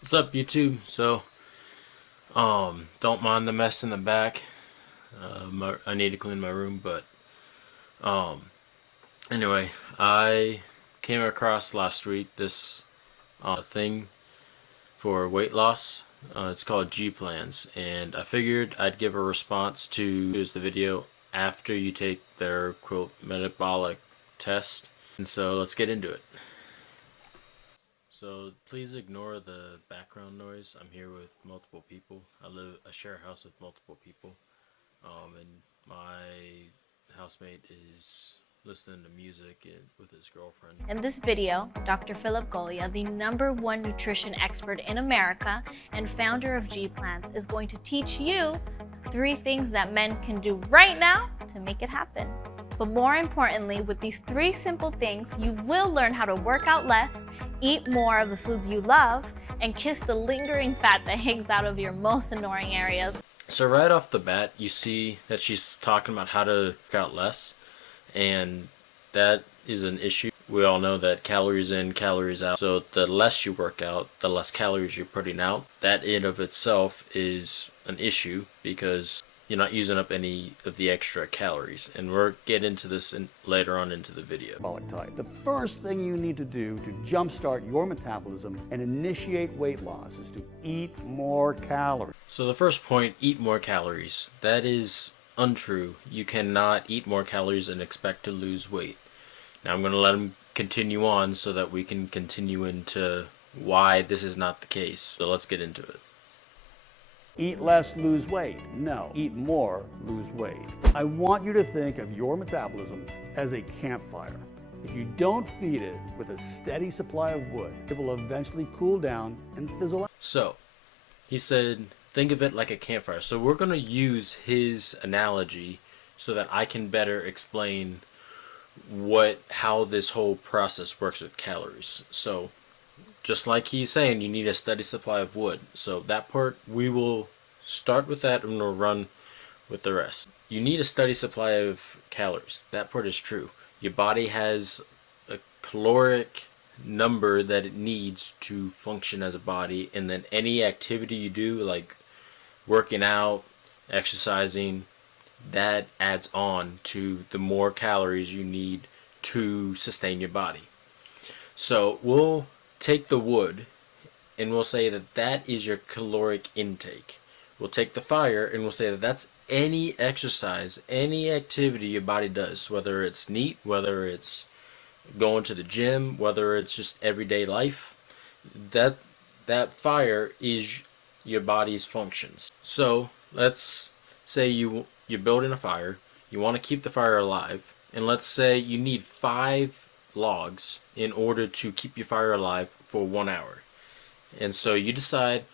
What's up, YouTube? Don't mind the mess in the back. I need to clean my room, but um, anyway, I came across last week this thing for weight loss. It's called G plans, and I figured I'd give a response to the video after you take their quote metabolic test. And so let's get into it. So please ignore the background noise. I'm here with multiple people. I share a house with multiple people. And my housemate is listening to music with his girlfriend. In this video, Dr. Philip Golia, the #1 nutrition expert in America and founder of G Plans, is going to teach you 3 things that men can do right now to make it happen. But more importantly, with these 3 simple things, you will learn how to work out less, eat more of the foods you love, and kiss the lingering fat that hangs out of your most annoying areas. So right off the bat, you see that she's talking about how to work out less, and that is an issue. We all know that calories in, calories out. So the less you work out, the less calories you're putting out. That in of itself is an issue because you're not using up any of the extra calories. And we'll get into this later on into the video. Type. The first thing you need to do to jumpstart your metabolism and initiate weight loss is to eat more calories. So the first point, eat more calories. That is untrue. You cannot eat more calories and expect to lose weight. Now I'm going to let him continue on so that we can continue into why this is not the case. So let's get into it. Eat less, lose weight. No, eat more, lose weight. I want you to think of your metabolism as a campfire. If you don't feed it with a steady supply of wood, it will eventually cool down and fizzle out. So, he said, think of it like a campfire. So we're going to use his analogy so that I can better explain how this whole process works with calories. So, just like he's saying, you need a steady supply of wood. So that part, we will start with that and we'll run with the rest. You need a steady supply of calories. That part is true. Your body has a caloric number that it needs to function as a body, and then any activity you do, like working out, exercising, that adds on to the more calories you need to sustain your body. So we'll take the wood and we'll say that that is your caloric intake. We'll take the fire and we'll say that that's any exercise, any activity your body does, whether it's neat, whether it's going to the gym, whether it's just everyday life. That fire is your body's functions. So let's say you're building a fire, you want to keep the fire alive, and let's say you need 5 logs in order to keep your fire alive for 1 hour. And so you decide,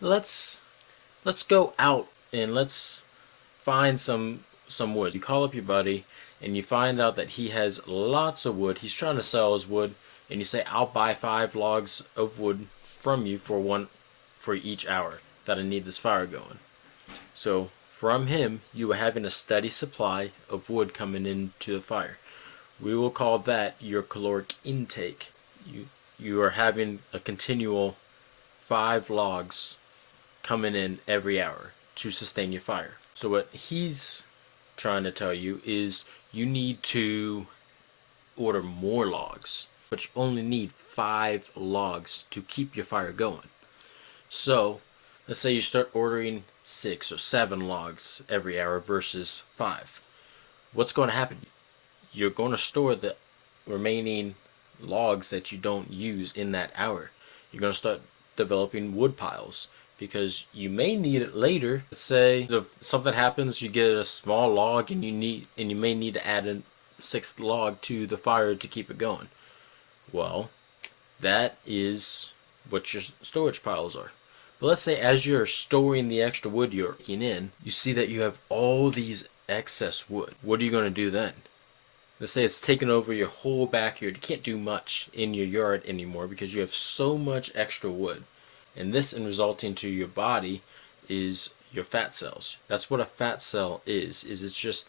let's go out and let's find some wood. You call up your buddy and you find out that he has lots of wood. He's trying to sell his wood, and you say, I'll buy 5 logs of wood from you for each hour that I need this fire going. So from him, you are having a steady supply of wood coming into the fire. We will call that your caloric intake. You are having a continual 5 logs coming in every hour to sustain your fire. So what he's trying to tell you is you need to order more logs, but you only need 5 logs to keep your fire going. So let's say you start ordering 6 or 7 logs every hour versus 5. What's going to happen? You're going to store the remaining logs that you don't use in that hour. You're going to start developing wood piles because you may need it later. Let's say if something happens, you get a small log and you may need to add a 6th log to the fire to keep it going. Well, that is what your storage piles are. But let's say as you're storing the extra wood you're taking in, you see that you have all these excess wood. What are you going to do then? Let's say it's taken over your whole backyard. You can't do much in your yard anymore because you have so much extra wood. And this, in resulting to your body, is your fat cells. That's what a fat cell is it's just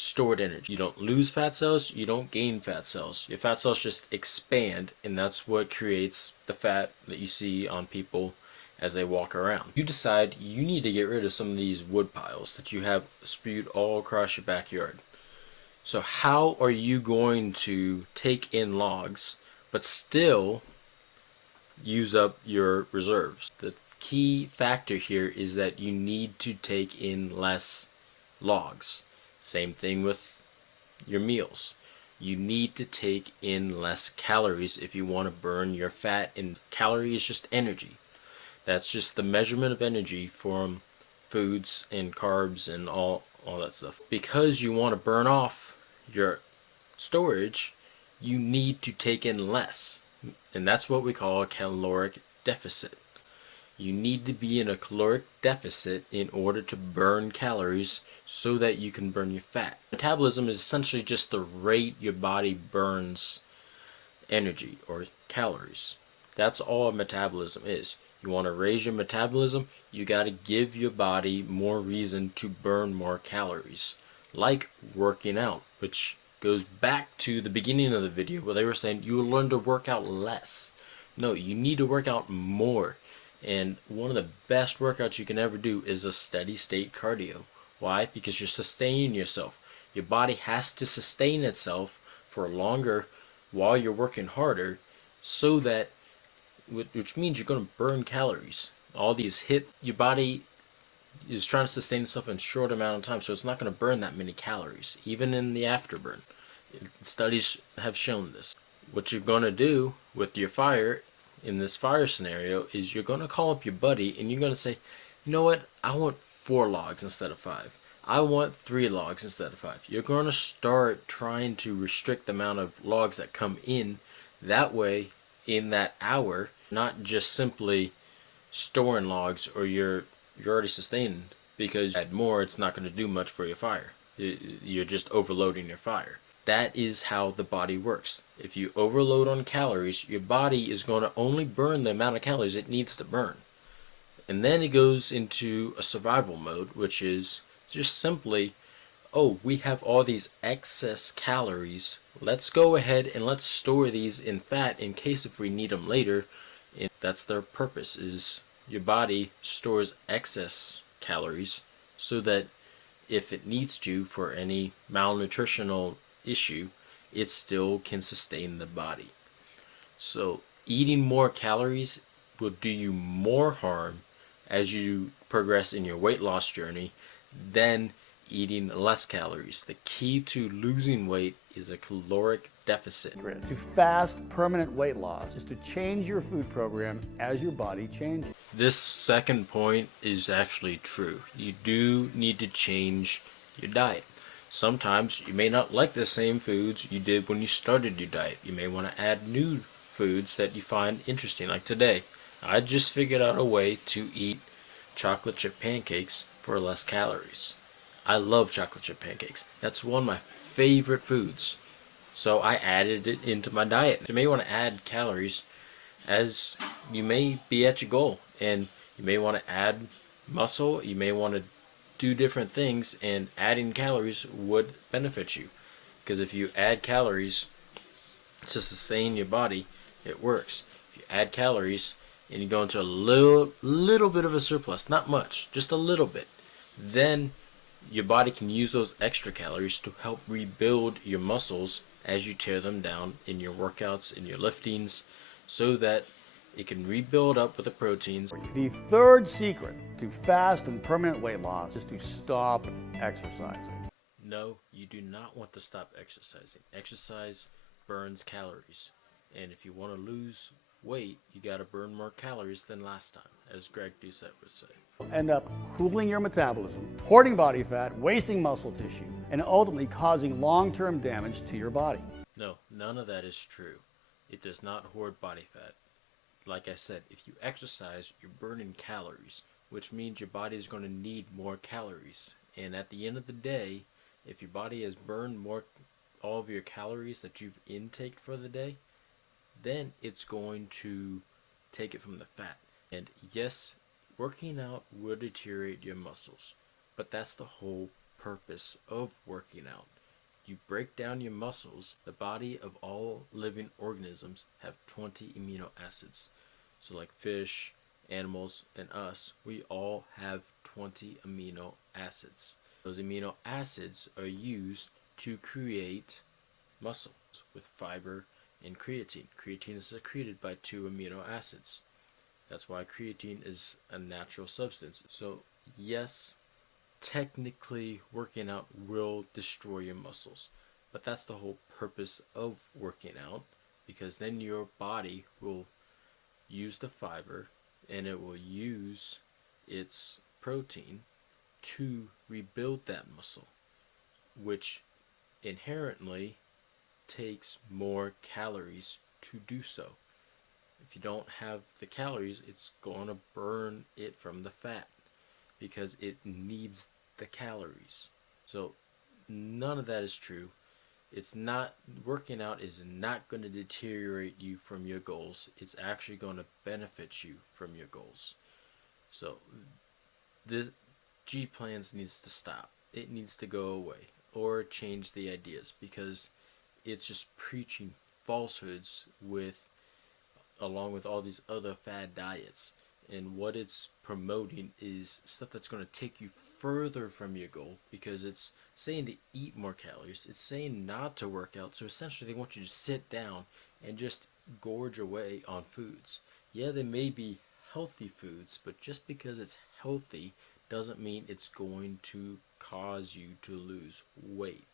stored energy. You don't lose fat cells, you don't gain fat cells. Your fat cells just expand, and that's what creates the fat that you see on people as they walk around. You decide you need to get rid of some of these wood piles that you have spewed all across your backyard. So how are you going to take in logs but still use up your reserves? The key factor here is that you need to take in less logs. Same thing with your meals. You need to take in less calories if you want to burn your fat, and calorie is just energy. That's just the measurement of energy from foods and carbs and all that stuff. Because you want to burn off your storage, you need to take in less. And that's what we call a caloric deficit. You need to be in a caloric deficit in order to burn calories so that you can burn your fat. Metabolism is essentially just the rate your body burns energy or calories. That's all metabolism is. You want to raise your metabolism, you got to give your body more reason to burn more calories. Like working out, which goes back to the beginning of the video where they were saying you will learn to work out less. No, you need to work out more. And one of the best workouts you can ever do is a steady state cardio. Why? Because you're sustaining yourself. Your body has to sustain itself for longer while you're working harder, so that, which means you're going to burn calories. All these your body is trying to sustain itself in a short amount of time, so it's not going to burn that many calories, even in the afterburn. Studies have shown this. What you're going to do with your fire in this fire scenario is you're going to call up your buddy and you're going to say, you know what, I want 4 logs instead of 5. I want 3 logs instead of 5. You're going to start trying to restrict the amount of logs that come in. That way, in that hour, not just simply storing logs, or you're already sustained, because you add more, it's not going to do much for your fire. You're just overloading your fire. That is how the body works. If you overload on calories, your body is going to only burn the amount of calories it needs to burn. And then it goes into a survival mode, which is just simply, oh, we have all these excess calories. Let's go ahead and let's store these in fat in case if we need them later. And that's their purpose, is your body stores excess calories so that if it needs to for any malnutritional issue, it still can sustain the body. So eating more calories will do you more harm as you progress in your weight loss journey than eating less calories. The key to losing weight is a caloric deficit. To fast permanent weight loss is to change your food program as your body changes. This second point is actually true. You do need to change your diet. Sometimes you may not like the same foods you did when you started your diet. You may want to add new foods that you find interesting. Like today, I just figured out a way to eat chocolate chip pancakes for less calories. I love chocolate chip pancakes. That's one of my favorite foods. So I added it into my diet. You may want to add calories as you may be at your goal, and you may want to add muscle. You may want to do different things, and adding calories would benefit you, because if you add calories to sustain your body, it works. If you add calories and you go into a little bit of a surplus, not much, just a little bit, then your body can use those extra calories to help rebuild your muscles as you tear them down in your workouts, in your liftings, so that it can rebuild up with the proteins. The third secret to fast and permanent weight loss is to stop exercising. No, you do not want to stop exercising. Exercise burns calories. And if you want to lose weight, you got to burn more calories than last time, as Greg Doucette would say. End up cooling your metabolism, hoarding body fat, wasting muscle tissue, and ultimately causing long-term damage to your body. No, none of that is true. It does not hoard body fat. Like I said, if you exercise, you're burning calories, which means your body is going to need more calories. And at the end of the day, if your body has burned all of your calories that you've intaked for the day, then it's going to take it from the fat. And yes, working out will deteriorate your muscles, but that's the whole purpose of working out. You break down your muscles. The body of all living organisms have 20 amino acids. So like fish, animals, and us, we all have 20 amino acids. Those amino acids are used to create muscles with fiber and creatine. Creatine is secreted by 2 amino acids. That's why creatine is a natural substance. So yes, technically working out will destroy your muscles, but that's the whole purpose of working out, because then your body will use the fiber and it will use its protein to rebuild that muscle, which inherently takes more calories to do so. If you don't have the calories, it's going to burn it from the fat because it needs the calories. So none of that is true. It's not, working out is not going to deteriorate you from your goals. It's actually going to benefit you from your goals. So this G plans needs to stop. It needs to go away or change the ideas, because it's just preaching falsehoods with, along with all these other fad diets. And what it's promoting is stuff that's going to take you further from your goal, because it's saying to eat more calories. It's saying not to work out. So essentially, they want you to sit down and just gorge away on foods. Yeah, they may be healthy foods, but just because it's healthy doesn't mean it's going to cause you to lose weight.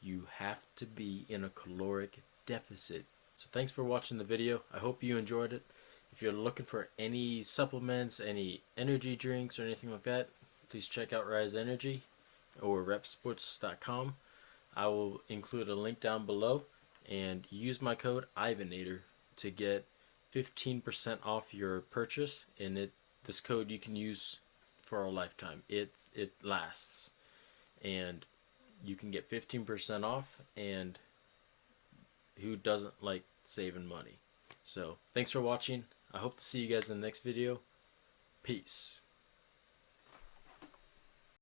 You have to be in a caloric deficit. So thanks for watching the video. I hope you enjoyed it. If you're looking for any supplements, any energy drinks, or anything like that, please check out Rise Energy or repsports.com. I will include a link down below, and use my code Ivannator to get 15% off your purchase. And this code you can use for a lifetime. It lasts, and you can get 15% off, and who doesn't like saving money? So thanks for watching. I hope to see you guys in the next video. Peace.